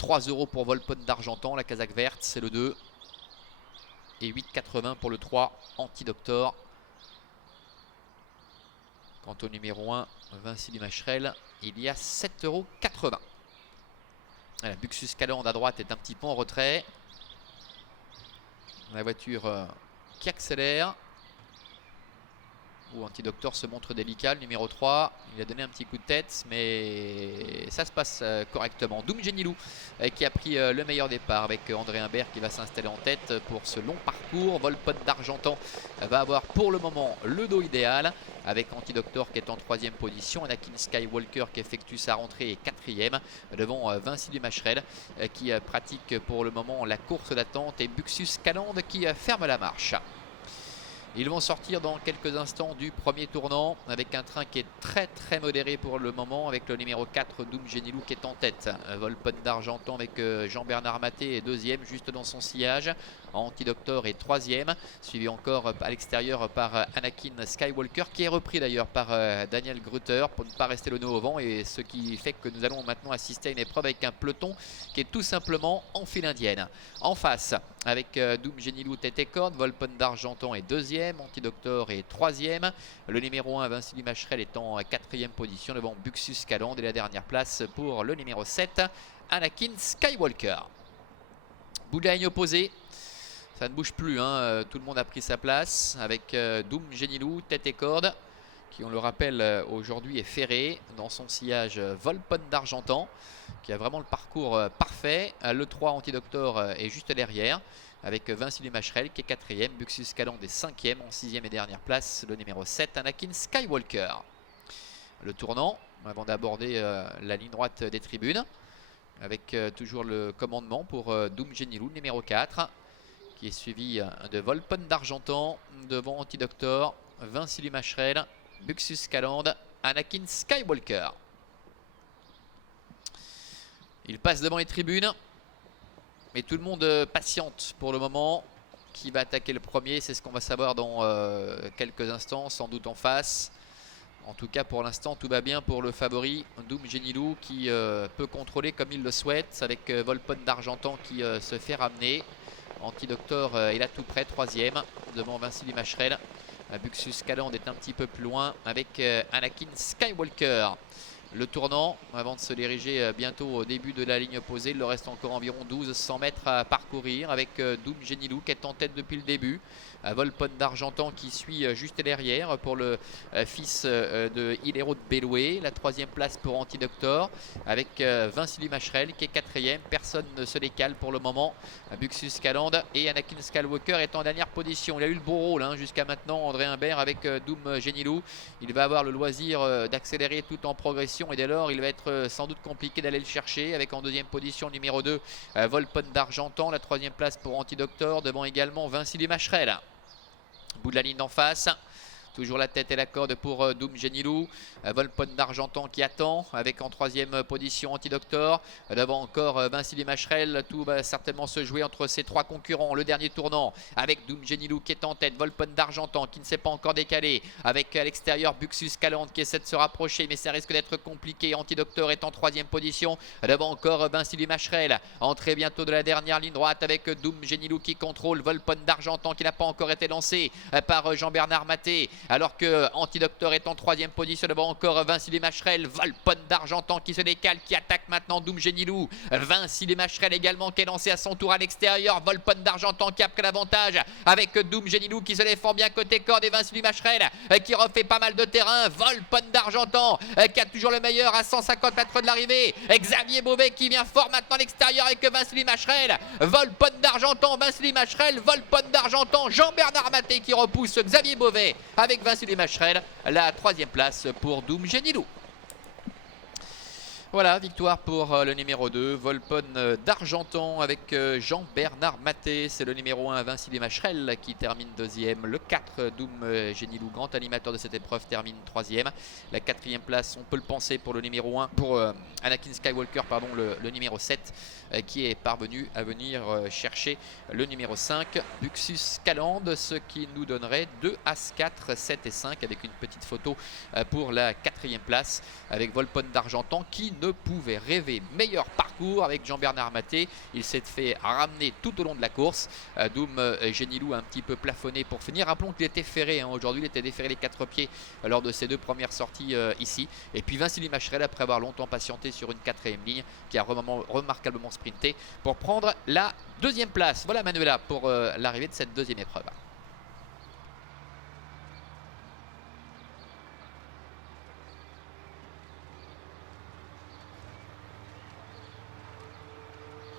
3 € pour Volpone d'Argentan, la casaque verte, c'est le 2. Et 8,80 pour le 3, Antidoctor. Quant au numéro 1, Vincili Macherel, il y a 7,80 €. Voilà, Buxus Calande à droite est un petit peu en retrait. La voiture qui accélère. Où Antidoctor se montre délicat, le numéro 3. Il a donné un petit coup de tête, mais ça se passe correctement. Doom Genilou qui a pris le meilleur départ avec André Humbert qui va s'installer en tête pour ce long parcours. Volpone d'Argentan va avoir pour le moment le dos idéal avec Antidoctor qui est en 3e position. Anakin Skywalker qui effectue sa rentrée 4e devant Vincili Macherel qui pratique pour le moment la course d'attente et Buxus Calande qui ferme la marche. Ils vont sortir dans quelques instants du premier tournant avec un train qui est très modéré pour le moment avec le numéro 4 Doom Genilou qui est en tête. Volpone d'Argentan avec Jean-Bernard Maté est 2e juste dans son sillage. Antidoctor est 3e, suivi encore à l'extérieur par Anakin Skywalker qui est repris d'ailleurs par Daniel Grutter pour ne pas rester le nez au vent, et ce qui fait que nous allons maintenant assister à une épreuve avec un peloton qui est tout simplement en file indienne. En face avec Doom Genilou tête et corde, Volpone d'Argentan est 2e, Antidoctor est 3e, le numéro 1 Vincili Macherel est en 4e position devant Buxus Calande et la dernière place pour le numéro 7 Anakin Skywalker. Bout de la ligne opposée. Ça ne bouge plus, hein. Tout le monde a pris sa place avec Doom Genilou, tête et corde, qui on le rappelle aujourd'hui est ferré. Dans son sillage Volpone d'Argentan, qui a vraiment le parcours parfait. Le 3 Antidoctor est juste derrière, avec Vincili Macherel qui est 4e, Buxus Calande est 5e, en 6e et dernière place le numéro 7 Anakin Skywalker. Le tournant, avant d'aborder la ligne droite des tribunes, avec toujours le commandement pour Doom Genilou, numéro 4. Qui est suivi de Volpone d'Argentan, devant Antidoctor, Vincili Macherel, Buxus Calande, Anakin Skywalker. Il passe devant les tribunes, mais tout le monde patiente pour le moment. Qui va attaquer le premier, c'est ce qu'on va savoir dans quelques instants, sans doute en face. En tout cas, pour l'instant, tout va bien pour le favori Doom Genilou qui peut contrôler comme il le souhaite, avec Volpone d'Argentan qui se fait ramener. Antidoctor est là tout près, 3e, devant Vincili Macherel. Buxus Calande est un petit peu plus loin avec Anakin Skywalker. Le tournant, avant de se diriger bientôt au début de la ligne opposée, il leur reste encore environ 1200 mètres à parcourir avec Doom Genilou qui est en tête depuis le début. Volpone d'Argentan qui suit juste derrière pour le fils de Hilero de Belloué. La 3e place pour Antidoctor avec Vincili Macherel qui est 4e. Personne ne se décale pour le moment. Buxus Calande et Anakin Skywalker est en dernière position. Il a eu le beau rôle jusqu'à maintenant, André Humbert, avec Doom Genilou. Il va avoir le loisir d'accélérer tout en progression et dès lors il va être sans doute compliqué d'aller le chercher, avec en 2e position le numéro 2 Volpone d'Argentan. La 3e place pour Antidoctor, devant également Vincili Macherel. Bout de la ligne d'en face, toujours la tête et la corde pour Doom Genilou. Volpone d'Argentan qui attend avec en 3e position Antidoctor. Devant encore Vincili Macherel. Tout va certainement se jouer entre ces 3 concurrents. Le dernier tournant avec Doom Genilou qui est en tête. Volpone d'Argentan qui ne s'est pas encore décalé. Avec à l'extérieur Buxus Calande qui essaie de se rapprocher, mais ça risque d'être compliqué. Antidoctor est en 3e position. Devant encore Vincili Macherel. Entrée bientôt de la dernière ligne droite avec Doom Genilou qui contrôle Volpone d'Argentan qui n'a pas encore été lancé par Jean-Bernard Maté. Alors que Antidoctor est en 3e position, devant encore Vincili Macherel. Volpone d'Argentan qui se décale, qui attaque maintenant Doom Genilou. Vincili Macherel également qui est lancé à son tour à l'extérieur. Volpone d'Argentan qui a pris l'avantage avec Doom Genilou qui se défend bien côté corde, et Vincili Macherel qui refait pas mal de terrain. Volpone d'Argentan qui a toujours le meilleur à 150 mètres de l'arrivée. Xavier Beauvais qui vient fort maintenant à l'extérieur avec Vincili Macherel. Volpone d'Argentan, Vincili Macherel, Volpone d'Argentan, Jean-Bernard Maté qui repousse Xavier Beauvais avec Vincili Macherel. La 3e place pour Doom Genilou. Voilà, victoire pour le numéro 2, Volpone d'Argentan avec Jean-Bernard Maté. C'est le numéro 1, Vincili Macherel, qui termine 2e. Le 4, Doom Genilou, grand animateur de cette épreuve, termine 3e. La 4e place, on peut le penser, pour le numéro 1, pour Anakin Skywalker, pardon, le numéro 7, qui est parvenu à venir chercher le numéro 5, Buxus Calande, ce qui nous donnerait 2 As 4, 7 et 5, avec une petite photo pour la 4e place, avec Volpone d'Argentan qui ne pouvait rêver meilleur parcours parcours avec Jean-Bernard Maté. Il s'est fait ramener tout au long de la course. Doum Genilou un petit peu plafonné pour finir. Rappelons qu'il était ferré, hein. Aujourd'hui il était déferré les 4 pieds lors de ses 2 premières sorties ici. Et puis Vincili Macherel, après avoir longtemps patienté sur une 4e ligne, qui a remarquablement sprinté pour prendre la 2e place. Voilà Manuela pour l'arrivée de cette 2e épreuve.